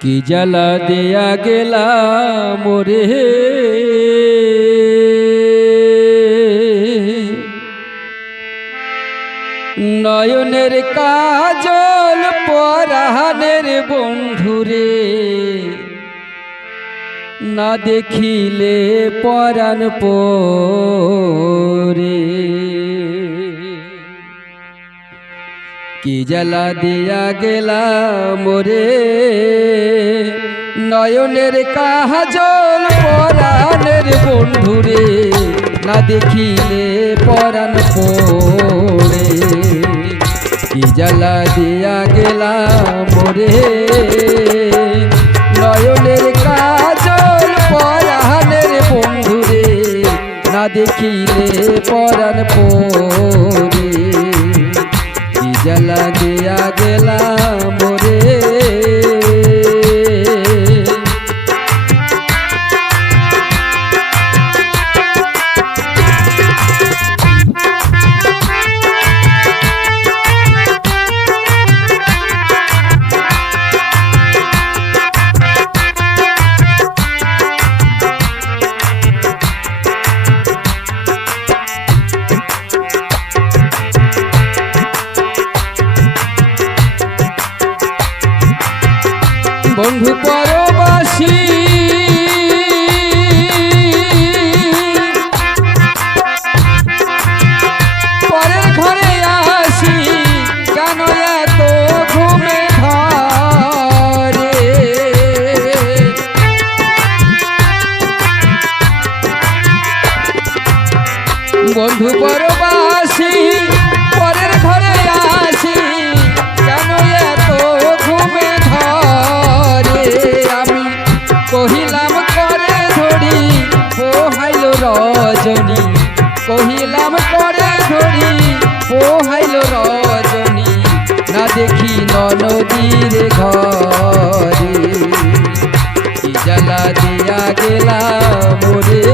কি জ্বালা দেয়া গেলা মোরে নয়নের কাজল পরাণের বন্ধুরে না দেখিলে পরাণ পরে কি জ্বালা দিয়া গেলা মোরে নয়নের কাজল পরাণের বন্ধুরে না দেখিলে পরাণ পরে কি জ্বালা দিয়া গেলা মোরে নয়নের কাজল পরাণের বন্ধুরে না দেখিলে পরাণ পরে কি জ্বালা দিয়া গেলা মোরে বন্ধু পরবাসী পরের ঘরে আসি কেন এত ঘুমে ধরে বন্ধু পরবাসী পরের ঘরে আসি কেন এত ঘুমে কহিলাম করে ধরি পোহাইল রজনী কহিলাম করে ধরি পোহাইল রজনী না দেখি নদীর ঘরে কি জ্বালা দিয়া গেলা মোরে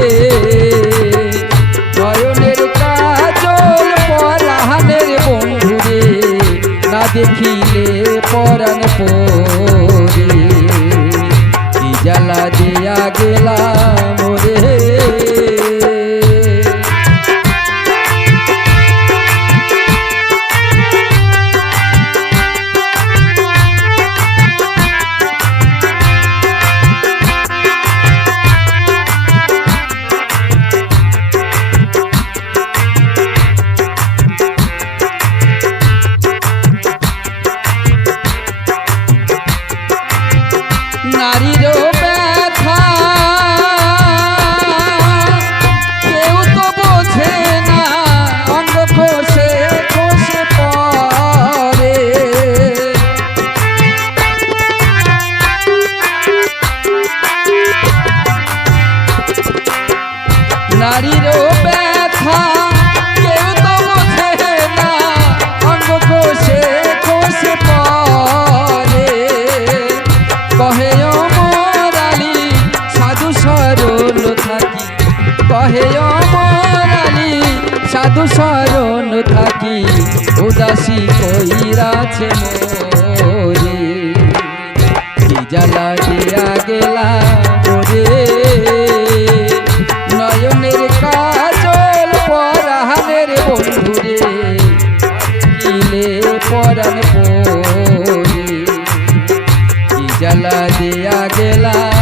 নয়নের কাজল পরাণের বন্ধুরে না দেখিলে পরাণ পরে জ্বালা দিয়া গেলা মোরে নারীরও ব্যথা কেউ তো বোঝে না অঙ্গ খসে খসে পড়ে নারীরও ব্যথা কেউ তো বোঝে না অঙ্গ খসে খসে পড়ে কহে কহে অমরালি সাধু শরণ থাকি উদাসী কইরাছে মোরে কি জ্বালা দিয়া গেলা মোরে নয়নের কাজল পরাণের বন্ধুরে কিলে পরাণ পরে কি জ্বালা দিয়া গেলা